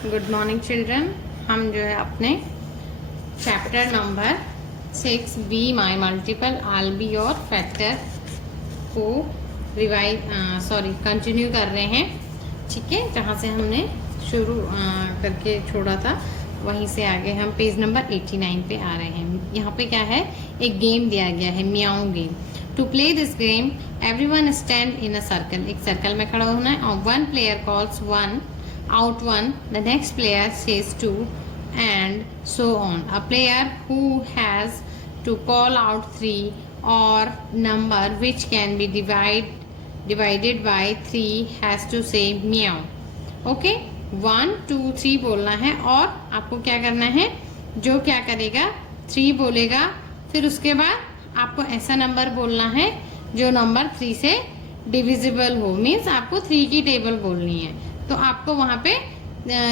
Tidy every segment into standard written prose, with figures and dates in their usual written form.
Good morning children. हम जो है अपने chapter number 6 be my multiple I'll be your factor को कंटिन्यू कर रहे हैं। ठीक है, जहाँ से हमने शुरू करके छोड़ा था वहीं से आगे हम पेज नंबर 89 पे आ रहे हैं। यहाँ पे क्या है, एक गेम दिया गया है, meow game. To play this game everyone stand in a circle. एक सर्कल में खड़ा होना है और one player calls one out one, the next player says two, and so on. A player who has to call out three or number which can be divided by three has to say meow. Okay, 1 2 3 बोलना है और आपको क्या करना है, जो क्या करेगा 3 बोलेगा, फिर उसके बाद आपको ऐसा नंबर बोलना है जो नंबर 3 से डिविजिबल हो। मीन्स आपको 3 की टेबल बोलनी है। तो आपको वहां पे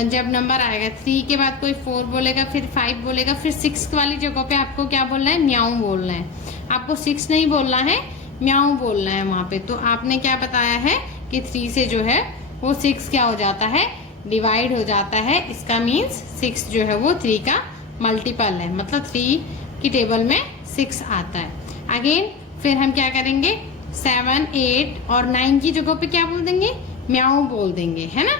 जब नंबर आएगा 3 के बाद कोई 4 बोलेगा, फिर 5 बोलेगा, फिर 6 वाली जगह पे आपको क्या बोलना है, म्याऊ बोलना है। आपको 6 नहीं बोलना है, म्याऊ बोलना है वहां पे। तो आपने क्या बताया है कि 3 से जो है वो 6 क्या हो जाता है, डिवाइड हो जाता है। इसका मीन्स 6 जो है वो 3 का मल्टीपल है, मतलब 3 की टेबल में 6 आता है। अगेन फिर हम क्या करेंगे, 7 8 और 9 की जगह पे क्या बोल देंगे, म्याऊ बोल देंगे, है ना।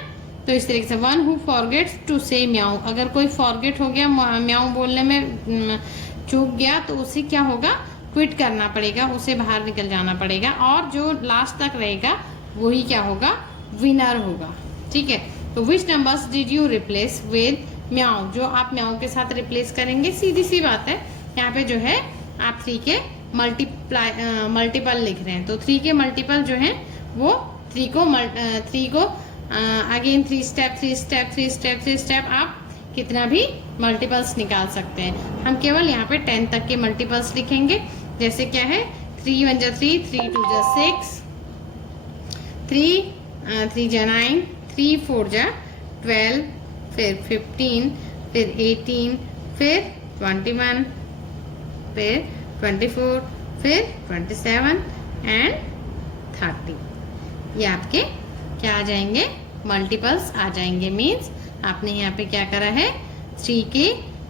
तो इस तरीके से वन हु फॉरगेट्स टू से म्याऊ, अगर कोई फॉरगेट हो गया, म्याऊ बोलने में चूक गया, तो उसे क्या होगा, क्विट करना पड़ेगा, उसे बाहर निकल जाना पड़ेगा। और जो लास्ट तक रहेगा वही क्या होगा, विनर होगा। ठीक है, तो which numbers did you replace with meow, जो आप म्याऊ के साथ रिप्लेस करेंगे। सीधी सी बात है, यहाँ पे जो है आप 3 के मल्टीपल लिख रहे हैं, तो 3 के मल्टीपल जो है वो 3 को अगेन 3 स्टेप आप कितना भी मल्टीपल्स निकाल सकते हैं। हम केवल यहाँ पे 10 तक के मल्टीपल्स लिखेंगे। जैसे क्या है, 3 1 जा 3, 3 2 जा 6, 3 जा 9, 3 4 जा 12, फिर 15, फिर 18, फिर 21, फिर 24, फिर 27 एंड 30। ये आपके क्या आ जाएंगे, मल्टीपल्स आ जाएंगे। मीन्स आपने यहाँ पे क्या करा है, 3 के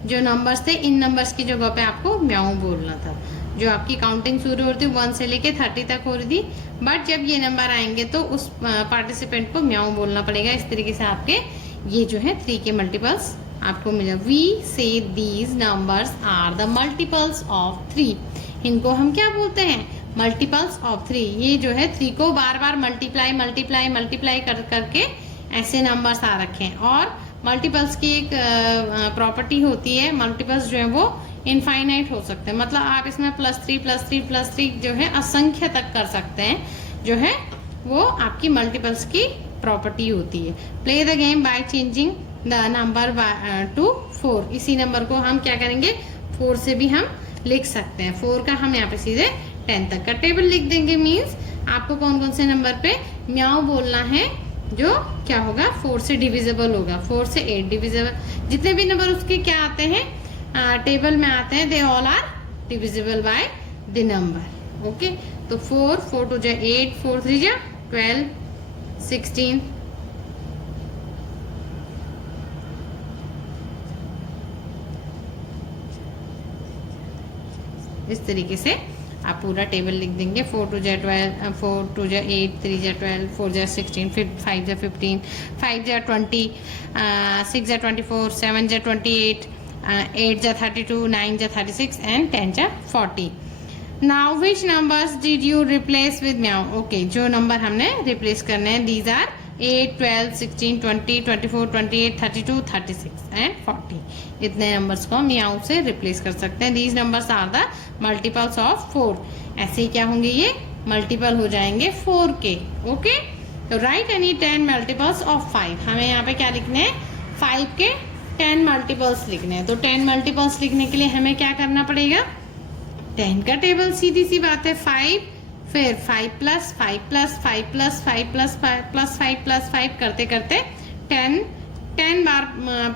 जो नंबर्स थे, इन नंबर्स की जगह पे आपको म्याऊ बोलना था। जो आपकी काउंटिंग शुरू होती है 1 से लेके 30 तक हो रही थी, बट जब ये नंबर आएंगे तो उस पार्टिसिपेंट को म्याऊ बोलना पड़ेगा। इस तरीके से आपके ये जो है 3 के मल्टीपल्स आपको मिला। We say these numbers are the multiples of 3। इनको हम क्या बोलते हैं, मल्टीपल्स ऑफ 3। ये जो है 3 को बार बार मल्टीप्लाई करके ऐसे नंबर्स आ रखे हैं। और मल्टीपल्स की एक प्रॉपर्टी होती है, मल्टीपल्स जो है वो इनफाइनाइट हो सकते हैं। मतलब आप इसमें +3 जो है असंख्य तक कर सकते हैं, जो है वो आपकी मल्टीपल्स की प्रॉपर्टी होती है। Play the game by changing the number two 4। इसी नंबर को हम क्या करेंगे, 4 से भी हम लिख सकते हैं। 4 का हम यहाँ पे सीधे 10 तक का टेबल लिख देंगे। मीन्स आपको कौन कौन से नंबर पे म्याऊ बोलना है, जो क्या होगा 4 से डिविजिबल होगा। 4 से 8 डिविजिबल, जितने भी नंबर उसके क्या आते हैं, टेबल में आते हैं, they all are divisible by the number. Okay, तो 4 2 जा 8, 4 3 जा 12, 16, इस तरीके से आप पूरा टेबल लिख देंगे। 4 2 जा 12, 4 2 जा 8, 3 जा 12, 4 जा 16, फिर 5 जा 15, 5 जा 20, 6 जा 24, 7 जा 28, 8 जा 32, 9 जा 36 एंड 10 जा 40। Now which numbers did you replace with meow. Okay, जो नंबर हमने रिप्लेस करने हैं, दीज आर 8 12 16 20 24 28 32 36 एंड 40। इतने नंबर्स को हम म्याऊ से रिप्लेस कर सकते हैं। These numbers are the multiples of 4। ऐसे ही क्या होंगे, ये मल्टीपल हो जाएंगे 4 के। ओके, तो राइट एनी 10 मल्टीपल्स ऑफ 5। हमें यहाँ पे क्या लिखने हैं, 5 के 10 मल्टीपल्स लिखने हैं। तो 10 मल्टीपल्स लिखने के लिए हमें क्या करना पड़ेगा, 10 का टेबल, सीधी सी बात है, 5, फिर 5 + 5 + 5 + 5 + 5 + 5 + 5 करते करते 10 बार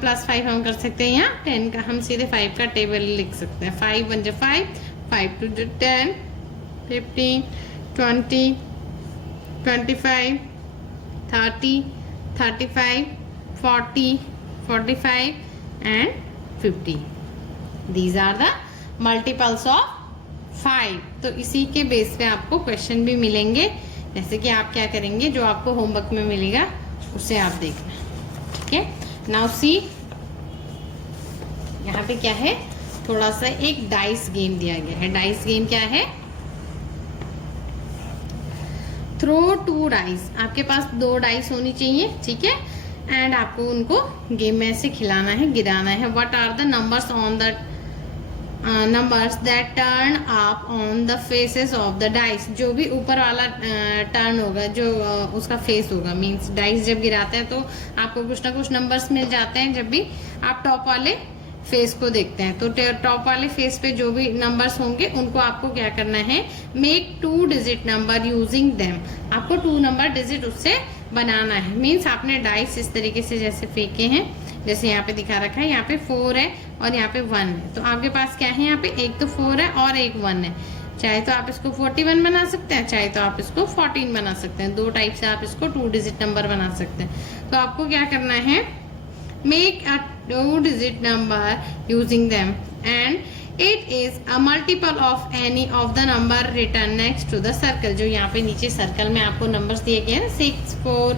+5 हम कर सकते हैं। यहाँ 10 का हम सीधे 5 का टेबल लिख सकते हैं। 5 1 जा 5, 5 2 जा 10, 15 20 25 30 35 40 45 and 50. These are the multiples of 5. तो इसी के बेस पे आपको क्वेश्चन भी मिलेंगे, जैसे कि आप क्या करेंगे, जो आपको होमवर्क में मिलेगा उसे आप देखना, ठीक है। नाउ सी, यहाँ पे क्या है, थोड़ा सा एक डाइस गेम दिया गया है। डाइस गेम क्या है, थ्रो 2 डाइस, आपके पास 2 डाइस होनी चाहिए, ठीक है, एंड आपको उनको गेम में से खिलाना है, गिराना है। What are the numbers on the numbers that turn up on the faces of the dice, जो भी ऊपर वाला टर्न होगा, जो उसका फेस होगा, मींस डाइस जब गिराते हैं तो आपको कुछ ना कुछ नंबर्स मिल जाते हैं जब भी आप टॉप वाले फेस को देखते हैं। तो टॉप वाले फेस पे जो भी नंबर्स होंगे उनको आपको क्या करना है, make 2 digit number using them, आपको 2 नंबर डिजिट उससे बनाना है। मीन्स आपने डाइस इस तरीके से जैसे फेंके हैं, जैसे यहाँ पे दिखा रखा है, यहाँ पे 4 है और यहाँ पे 1 है, तो आपके पास क्या है, यहाँ पे एक तो 4 है और एक 1 है। चाहे तो आप इसको 41 बना सकते हैं, चाहे तो आप इसको 14 बना सकते हैं, 2 टाइप से आप इसको 2 डिजिट नंबर बना सकते हैं। तो आपको क्या करना है, make a 2 digit number using them and it is a multiple of any of the number written next to the circle. जो यहाँ पे नीचे सर्कल में आपको नंबर्स दिए गए हैं 6, 4,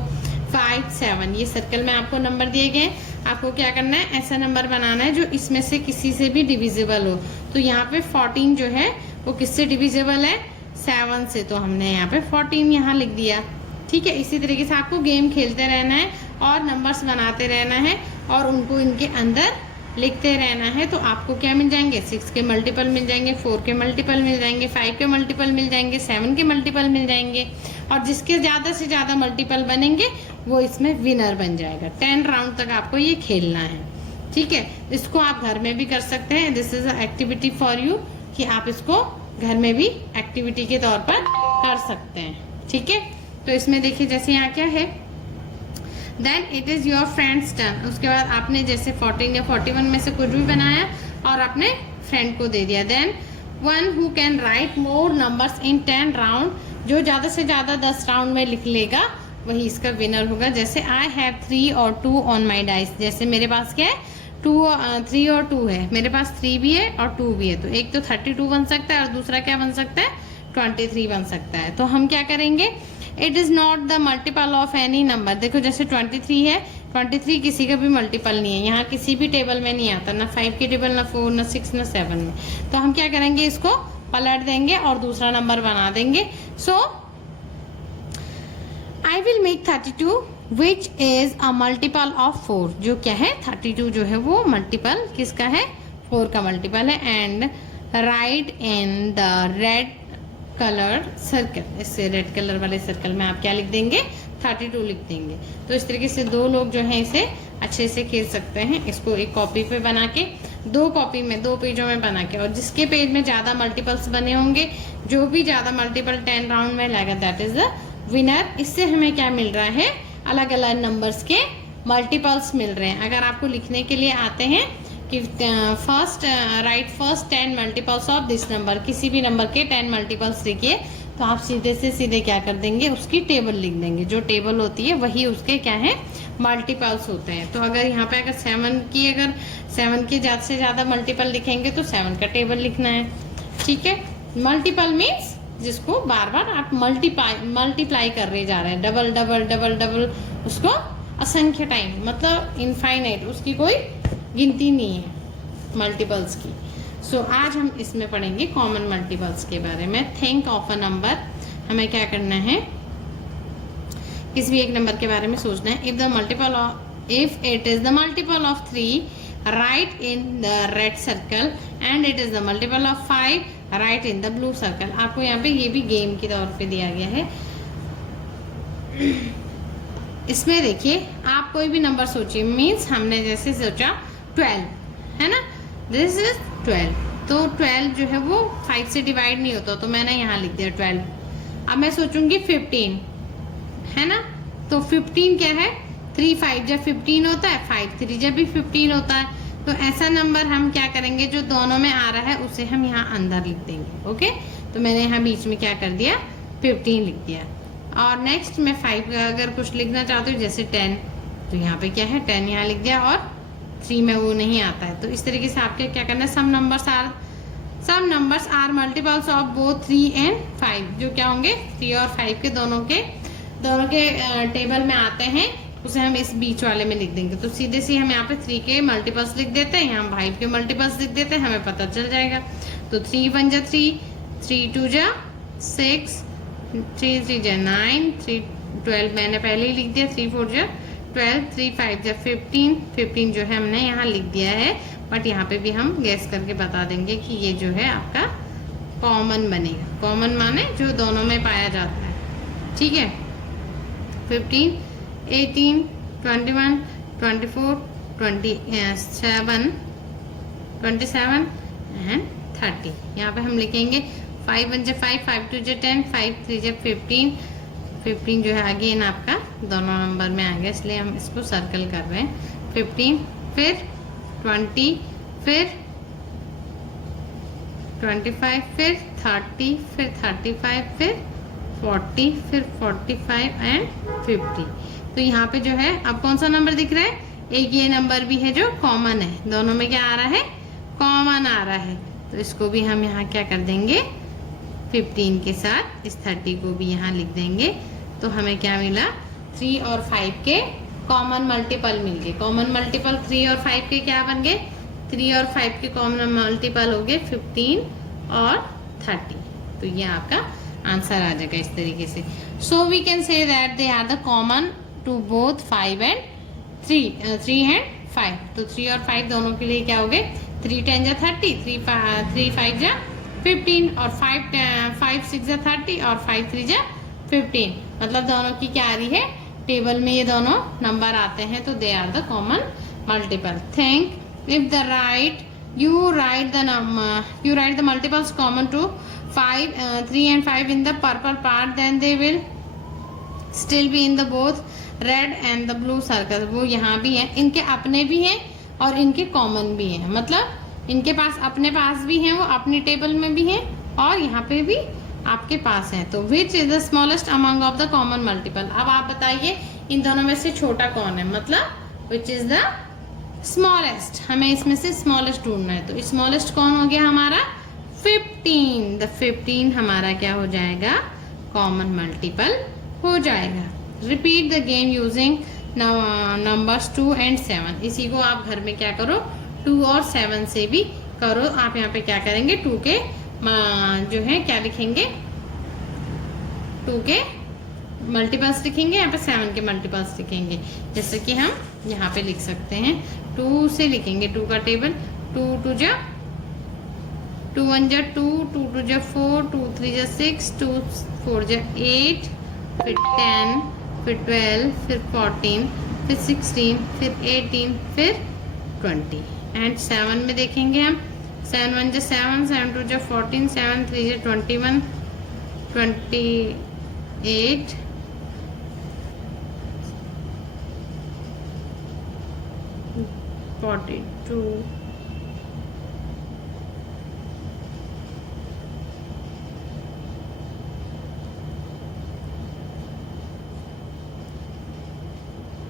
5, 7, ये सर्कल में आपको नंबर दिए गए हैं। आपको क्या करना है, ऐसा नंबर बनाना है जो इसमें से किसी से भी डिविजिबल हो। तो यहाँ पे 14 जो है वो किससे डिविजिबल है, 7 से, तो हमने यहाँ पे 14 यहाँ लिख दिया, ठीक है। इसी तरीके से आपको गेम खेलते रहना है और नंबर्स बनाते रहना है और उनको इनके अंदर लिखते रहना है। तो आपको क्या मिल जाएंगे, 6 के मल्टीपल मिल जाएंगे, 4 के मल्टीपल मिल जाएंगे, 5 के मल्टीपल मिल जाएंगे, 7 के मल्टीपल मिल जाएंगे, और जिसके ज़्यादा से ज़्यादा मल्टीपल बनेंगे वो इसमें विनर बन जाएगा। 10 राउंड तक आपको ये खेलना है, ठीक है। इसको आप घर में भी कर सकते हैं, this is a activity for you, कि आप इसको घर में भी एक्टिविटी के तौर पर कर सकते हैं, ठीक है। तो इसमें देखिए, जैसे यहाँ क्या है, then it is your friend's turn. उसके बाद आपने जैसे 14 या 41 में से कुछ भी बनाया और अपने फ्रेंड को दे दिया। Then one who can write more numbers in 10 round, जो ज़्यादा से ज़्यादा 10 राउंड में लिख लेगा वही इसका विनर होगा। जैसे आई हैव 3 और 2 ऑन माई डाइस, जैसे मेरे पास क्या है, 3 और 2 है, मेरे पास 3 भी है और 2 भी है, तो एक तो 32 बन सकता है और दूसरा क्या बन सकता है, 23 बन सकता है। तो हम क्या करेंगे, it is not the multiple of any number. देखो जैसे 23 है, 23 किसी का भी मल्टीपल नहीं है, यहाँ किसी भी टेबल में नहीं आता, ना 5 की टेबल, ना 4, ना 6, ना 7 में। तो हम क्या करेंगे, इसको पलट देंगे और दूसरा नंबर बना देंगे। So I will make 32 which is a multiple of 4, जो क्या है 32 जो है वो मल्टीपल किसका है, 4 का मल्टीपल है। And right in the red colour circle, इससे रेड कलर वाले सर्कल में आप क्या लिख देंगे, 32 लिख देंगे। तो इस तरीके से 2 लोग जो हैं इसे अच्छे से खेल सकते हैं। इसको एक कॉपी पे बना के, 2 कॉपी में 2 पेजों में बना के, और जिसके पेज में ज़्यादा मल्टीपल्स बने होंगे, जो भी ज़्यादा मल्टीपल 10 राउंड में लाएगा, दैट इज द विनर। इससे हमें क्या मिल रहा है, अलग अलग नंबर्स के मल्टीपल्स मिल रहे हैं। अगर आपको लिखने के लिए आते हैं कि right first 10 multiples of this number, किसी भी नंबर के 10 मल्टीपल्स लिखिए, तो आप सीधे से सीधे क्या कर देंगे, उसकी टेबल लिख देंगे। जो टेबल होती है वही उसके क्या है, मल्टीपल्स होते हैं। तो अगर यहाँ पे अगर 7 के ज़्यादा से ज़्यादा मल्टीपल लिखेंगे तो 7 का टेबल लिखना है, ठीक है। मल्टीपल मीन्स जिसको बार बार आप मल्टीप्लाई कर रहे जा रहे हैं, डबल डबल डबल डबल, उसको असंख्य टाइम, मतलब इनफाइनाइट, उसकी कोई गिनती नहीं है मल्टीपल्स की। सो आज हम इसमें पढ़ेंगे कॉमन मल्टीपल्स के बारे में। थिंक ऑफ अ नंबर, हमें क्या करना है, किसी भी एक नंबर के बारे में सोचना है। If it is the multiple of 3, right in the red circle, and it is the multiple of 5, right in the blue circle. आपको यहाँ पे ये भी गेम के तौर पे दिया गया है। इसमें देखिए, आप कोई भी नंबर सोचिए, मीन्स हमने जैसे सोचा 12 है ना, दिस इज 12, तो 12 जो है वो 5 से डिवाइड नहीं होता, तो मैंने यहाँ लिख दिया 12। अब मैं सोचूंगी 15 है ना, तो 15 क्या है, 3 5 जब 15 होता है, 5 3 जब भी 15 होता है। तो ऐसा नंबर हम क्या करेंगे, जो दोनों में आ रहा है उसे हम यहाँ अंदर लिख देंगे, ओके। तो मैंने यहाँ बीच में क्या कर दिया, 15 लिख दिया। और नेक्स्ट मैं 5 का अगर कुछ लिखना चाहती हूँ, जैसे 10, तो यहाँ पे क्या है 10 यहाँ लिख दिया, और 3 में वो नहीं आता है। तो इस तरीके से आपके क्या करना है, some numbers are multiples of both 3 and 5, जो क्या होंगे 3 और 5 के दोनों के टेबल में आते हैं, उसे हम इस बीच वाले में लिख देंगे। तो सीधे से हम यहाँ पे 3 के मल्टीपल्स लिख देते हैं, यहाँ 5 के मल्टीपल्स लिख देते हैं, हमें पता चल जाएगा। तो 3 1 जा 3, 3 2 जा 6, 3 3 जा 9, 3 12 मैंने पहले ही लिख दिया, 3 4 जा 12, 3 5 जा 15, 15 जो है हमने यहाँ लिख दिया है, बट यहाँ पे भी हम गैस करके बता देंगे कि ये जो है आपका कॉमन बनेगा। कॉमन माने जो दोनों में पाया जाता है, ठीक है। 15, 18, 21, 24, 27 एंड 30। यहाँ पे हम लिखेंगे 5 1 जा 5, 5 2 जा 10, 5 3 जा 15, 15 जो है अगेन आपका दोनों नंबर में आ गया, इसलिए हम इसको सर्कल कर रहे हैं। 15, फिर 20, फिर 25, फिर 30, फिर 35, फिर 40, फिर 45 एंड 50। तो यहाँ पे जो है अब कौन सा नंबर दिख रहा है, एक ये नंबर भी है जो कॉमन है, दोनों में क्या आ रहा है, कॉमन आ रहा है। तो इसको भी हम यहाँ क्या कर देंगे, 15 के साथ इस 30 को भी यहाँ लिख देंगे। तो हमें क्या मिला, 3 और 5 के कॉमन मल्टीपल मिल गए। कॉमन मल्टीपल 3 और 5 के क्या बन गए, 3 और 5 के कॉमन मल्टीपल हो गए 15 और 30। तो ये आपका आंसर आ जाएगा इस तरीके से। So we can say that they are the common to both 5 and 3 and 5। तो 3 और 5 दोनों के लिए क्या हो गए, 3 10 जा 30, 3 5 जा 15 और 5 6 जा 30 और 5 3 जा 15। मतलब दोनों की क्या आ रही है, टेबल में ये दोनों नंबर आते हैं, तो they are the common multiple. Think if the right you write the multiples common to 5 3 and 5 in the purple part, then they will still be in the both red and the blue circle। वो यहाँ भी है, इनके अपने भी हैं और इनके कॉमन भी हैं, मतलब इनके पास अपने पास भी हैं, वो अपनी टेबल में भी हैं और यहाँ पे भी आपके पास है। तो which is the smallest among of the common multiple. अब आप बताइए इन दोनों में से छोटा कौन है, मतलब विच इज द स्मॉलेस्ट। हमें इसमें से स्मॉलेस्ट ढूंढना है। तो स्मॉलेस्ट कौन हो गया हमारा, 15। द 15 हमारा क्या हो जाएगा, कॉमन मल्टीपल हो जाएगा। Repeat the game using numbers 2 and 7। इसी को आप घर में क्या करो, 2 और 7 से भी करो। आप यहाँ पे क्या करेंगे, 2 के जो है क्या लिखेंगे, 2 के मल्टीपल्स लिखेंगे, यहाँ पे 7 के मल्टीपल्स लिखेंगे। जैसे कि हम यहाँ पे लिख सकते हैं, 2 से लिखेंगे 2 का टेबल, 2 2 जा 2 1 जा 2, 2 2 जा 4, 2 3 जा 6, 2 4 जा 8, फिर 10, फिर 12, फिर 14, फिर 16, फिर 18, फिर 20 एंड 7 में देखेंगे हम, 7 1 जा 7, 7 2 जा 14, 7 3 जा 21, 28, 42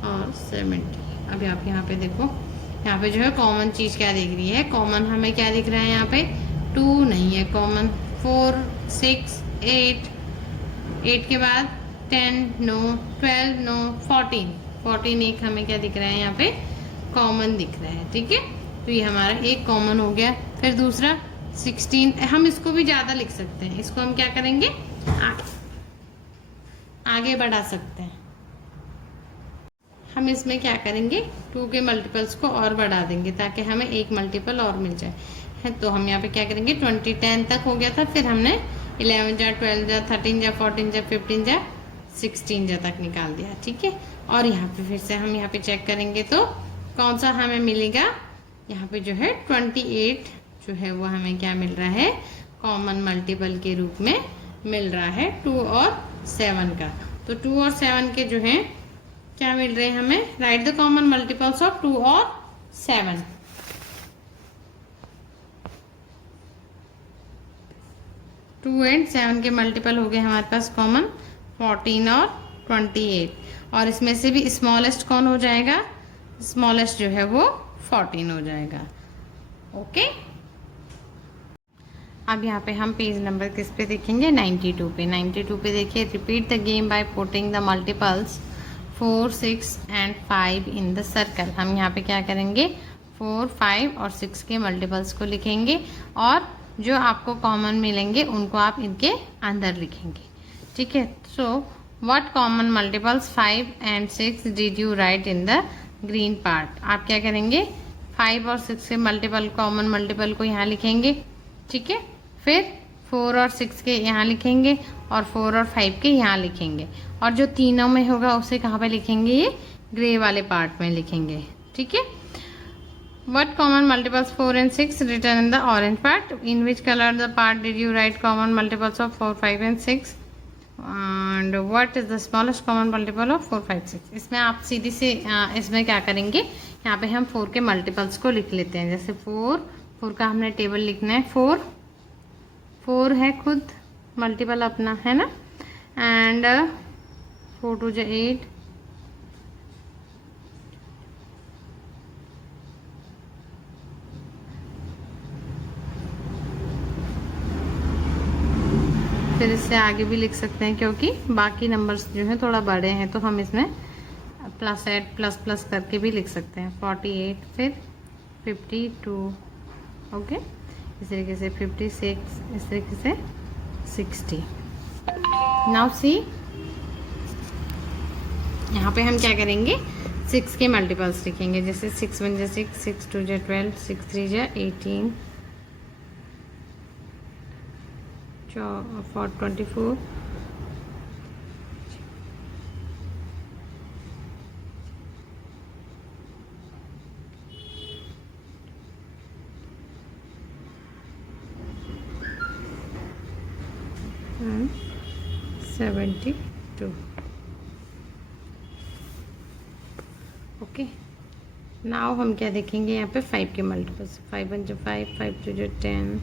और 70। अभी आप यहाँ पे देखो, यहाँ पे जो है कॉमन चीज क्या दिख रही है, कॉमन हमें क्या दिख रहा है, यहाँ पे 2 नहीं है कॉमन, 4 6 8 के बाद 10 नो, 12 नो, 14 एक हमें क्या दिख रहा है, यहाँ पे कॉमन दिख रहा है, ठीक है। तो ये हमारा एक कॉमन हो गया। फिर दूसरा 16, हम इसको भी ज्यादा लिख सकते हैं, इसको हम क्या करेंगे, आगे बढ़ा सकते हैं। हम इसमें क्या करेंगे, 2 के मल्टीपल्स को और बढ़ा देंगे ताकि हमें एक मल्टीपल और मिल जाए है। तो हम यहाँ पे क्या करेंगे, 20 10 तक हो गया था, फिर हमने 11 जा 12 जा 13 जा 14 जा 15 जा 16 जा तक निकाल दिया, ठीक है। और यहाँ पे फिर से हम यहाँ पे चेक करेंगे तो कौन सा हमें मिलेगा, यहाँ पे जो है 28 जो है वो हमें क्या मिल रहा है, कॉमन मल्टीपल के रूप में मिल रहा है 2 और 7 का। तो 2 और 7 के जो है क्या मिल रहे हैं हमें, right the common multiples of 2 और 7। 2 and 7 के मल्टीपल हो गए हमारे पास कॉमन, 14 और 28। और इसमें से भी स्मॉलेस्ट कौन हो जाएगा, स्मॉलेस्ट जो है वो 14 हो जाएगा। ओके, अब यहाँ पे हम पेज नंबर किस पे देखेंगे, 92 पे। 92 पे देखिए, repeat the game by putting the multiples 4, 6 and 5 in the circle. हम यहाँ पे क्या करेंगे, 4, 5 और 6 के मल्टीपल्स को लिखेंगे और जो आपको कॉमन मिलेंगे उनको आप इनके अंदर लिखेंगे। ठीक है, so what common multiples 5 and 6 did you right in the green part. आप क्या करेंगे, 5 और 6 के मल्टीपल, कॉमन मल्टीपल को यहाँ लिखेंगे। ठीक है, फिर 4 और 6 के यहाँ लिखेंगे और 4 और 5 के यहाँ लिखेंगे, और जो तीनों में होगा उसे कहाँ पे लिखेंगे, ये ग्रे वाले पार्ट में लिखेंगे। ठीक है, what common multiples 4 and 6 written in the orange part, in which color the part did you write common multiples of 4, 5 and 6, and what is the smallest common multiple of 4, 5, 6। इसमें आप सीधी से इसमें क्या करेंगे, यहाँ पे हम 4 के मल्टीपल्स को लिख लेते हैं। जैसे 4 का हमने टेबल लिखना है, 4 है खुद मल्टीपल अपना, है ना, एंड 4 2 8, फिर इससे आगे भी लिख सकते हैं क्योंकि बाकी नंबर्स जो हैं थोड़ा बड़े हैं, तो हम इसमें प्लस ऐड प्लस प्लस करके भी लिख सकते हैं। 48, फिर 52, ओके, इस तरीके से 56, इस तरीके से 60। नाउ सी, यहाँ पे हम क्या करेंगे, 6 के मल्टीपल्स लिखेंगे। जैसे 6 1 जा 6, 6 2 जा 12, 6 3 जा 18, 4 24, 72। ओके, नाउ हम क्या देखेंगे, यहाँ पे 5 के मल्टीपल्स। 5 1 जा 5, 5 2 जा 10,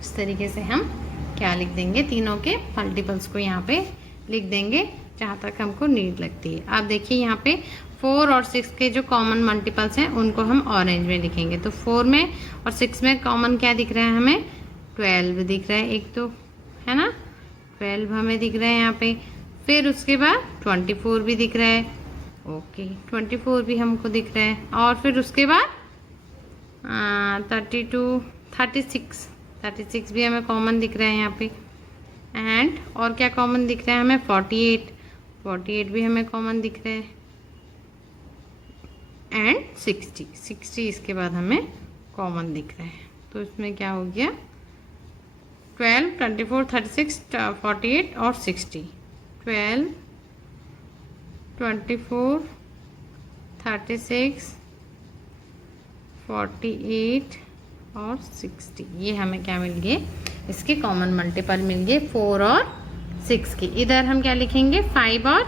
इस तरीके से हम क्या लिख देंगे, तीनों के मल्टीपल्स को यहाँ पे लिख देंगे जहाँ तक हमको नीड लगती है। आप देखिए यहाँ पे 4 और 6 के जो कॉमन मल्टीपल्स हैं उनको हम ऑरेंज में लिखेंगे। तो 4 में और 6 में कॉमन क्या दिख रहा है हमें, 12 दिख रहा है एक, तो है ना, 12 हमें दिख रहा है यहाँ पे। फिर उसके बाद 24 भी दिख रहा है, ओके, 24 भी हमको दिख रहा है। और फिर उसके बाद 32, 36 भी हमें कॉमन दिख रहा है यहाँ पे। एंड और क्या कॉमन दिख रहा है हमें, 48 भी हमें कॉमन दिख रहा है। एंड 60 इसके बाद हमें कॉमन दिख रहा है। तो इसमें क्या हो गया, 12, 24, 36, 48 और 60। 12, 24, 36, 48 और 60, ये हमें क्या मिल गए, इसके कॉमन मल्टीपल मिल गए 4 और 6 के। इधर हम क्या लिखेंगे, 5 और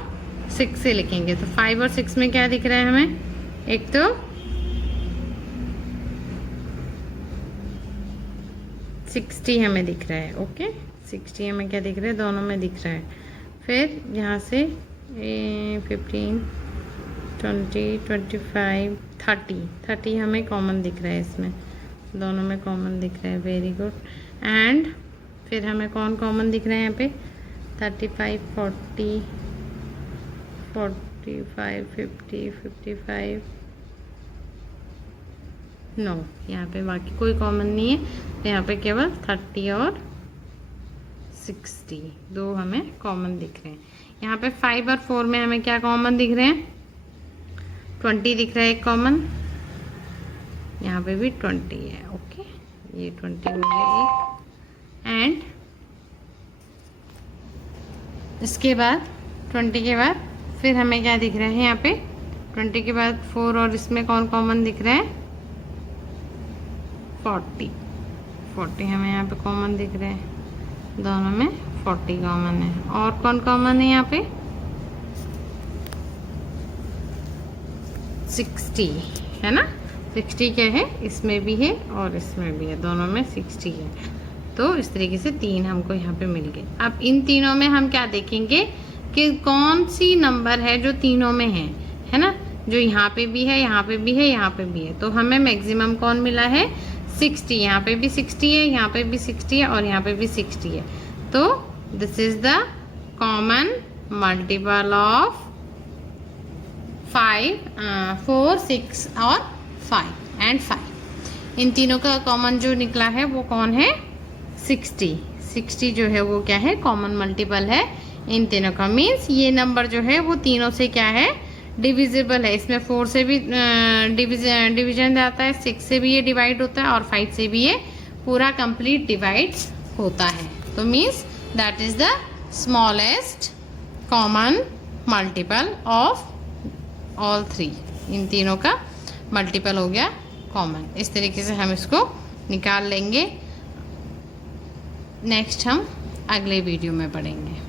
6 से लिखेंगे। तो 5 और 6 में क्या दिख रहा है हमें, एक तो 60 हमें दिख रहा है, ओके, 60 हमें क्या दिख रहा है, दोनों में दिख रहा है। फिर यहाँ से 15, 20, 25, 30 हमें कॉमन दिख रहा है, इसमें दोनों में कॉमन दिख रहा है, वेरी गुड। एंड फिर हमें कौन कॉमन दिख रहा है यहाँ पे, 35, 40, 45, 50, 55, नो, यहाँ पे बाकी कोई कॉमन नहीं है। तो यहाँ पे केवल 30 और 60 दो हमें कॉमन दिख रहे हैं। यहाँ पे 5 और 4 में हमें क्या कॉमन दिख रहे हैं, 20 दिख रहा है एक कॉमन, यहाँ पे भी 20 है, ओके, ये 20 हो गया एक। एंड इसके बाद 20 के बाद फिर हमें क्या दिख रहा है यहाँ पे, 20 के बाद 4 और इसमें कौन कॉमन दिख रहा है, 40 हमें यहाँ पे कॉमन दिख रहे हैं, दोनों में 40 कॉमन है। और कौन कॉमन है यहाँ पे, 60 है ना। 60 क्या है, इसमें भी है और इसमें भी है, दोनों में 60 है। तो इस तरीके से 3 हमको यहाँ पे मिल गए। अब इन तीनों में हम क्या देखेंगे कि कौन सी नंबर है जो तीनों में है ना, जो यहाँ पे भी है, यहाँ पे भी है, यहाँ पे भी है। तो हमें मैक्सिमम कौन मिला है, 60। यहाँ पे भी 60 है, यहाँ पे भी 60 है और यहाँ पे भी 60 है। तो this is the common multiple of 5, 4, 6 और 5 एंड 5। इन तीनों का कॉमन जो निकला है वो कौन है, 60। 60 जो है वो क्या है, कॉमन मल्टीपल है इन तीनों का। मीन्स ये नंबर जो है वो तीनों से क्या है, डिविजिबल है। इसमें 4 से भी डिवीजन जाता है, 6 से भी ये डिवाइड होता है और 5 से भी ये पूरा कंप्लीट डिवाइड होता है। तो means that is the smallest common multiple of all 3। इन तीनों का मल्टीपल हो गया कॉमन। इस तरीके से हम इसको निकाल लेंगे। नेक्स्ट हम अगले वीडियो में पढ़ेंगे।